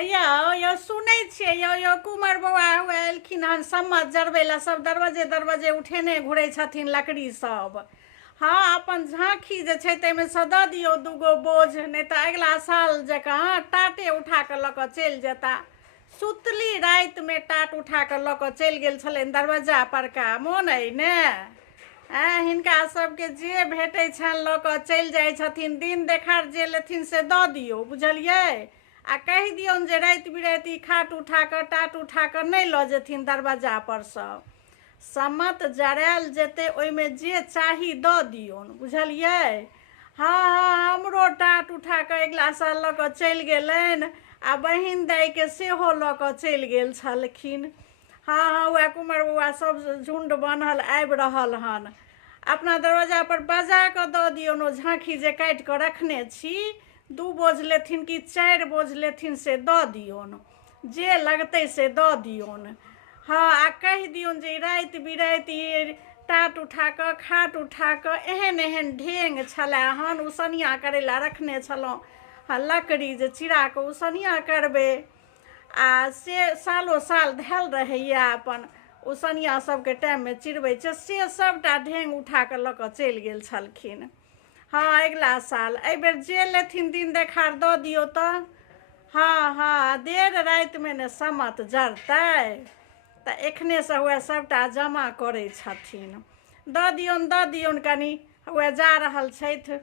यो सुनै छियै यो कुमार बौआ हुए एलखिन हन सम्मत जरबै लए सब दरवाजे दरवाजे उठेने घुरै छथिन लकड़ी सब। हाँ अपन झाँखी जे छै ताहिमे सँ दऽ दियौ दूगो बोझ, नहि तऽ अगिला साल जकाँ टाटे उठा कऽ लऽ कऽ चलि जेता। सुतली रातिमे टाट उठा कऽ लऽ कऽ चलि गेल छलनि दरवाजा परका, मोन अइ ने। हिनका सबके जे भेटै छनि लऽ कऽ चलि जाइ छथिन, दिन देखार जे लेथिन से दऽ दियौ बुझलियै। आ कहि दियौन जे राति बिराति खाट उठा कऽ टाट उठा कऽ नहि लऽ जेथिन दरवाजा पर सँ। सम्मत जरायल जेतै ओहिमे जे चाही दऽ दियौन बुझलियै। हाँ हमरो टाट उठा कऽ अगिला साल लऽ कऽ चलि गेलनि आ बहिन दाइके सेहो लऽ कऽ चलि गेल छलखिन। हाँ वएह कुमार बौआ सब झुंड बनल आबि रहल हन। अपना दरवाजा पर बजा कऽ दऽ दियौन ओ झाँखी जे काटि कऽ रखने छी, 2 बोझ लेथिन कि 4 बोझ लेथिन से दऽ दियौन, जे लगतै से दऽ दियौन। हाँ आ कहि दियौन जे राति बिराति टाट उठा कऽ खाट उठा कऽ एहन एहन ढेंग छलै हन, उसनिया करै लए रखने छलहुँ हाँ लकड़ी जे चिरा कऽ उसनिया करबै। आ से सालो साल धैल रहैया अपन उसनिया सबके टाइममे चिरबै छै, से सबटा ढेंग उठा कऽ लऽ कऽ चलि गेल छलखिन। हाँ अगिला साल एहिबेर जे लेथिन दिन देखार दऽ दियौ तऽ। हाँ देर रातिमे ने सम्मत जरतै, तऽ एखनेसँ हुए सबटा जमा करै छथिन। दऽ दियौन कनि, हुए जा रहल छथि।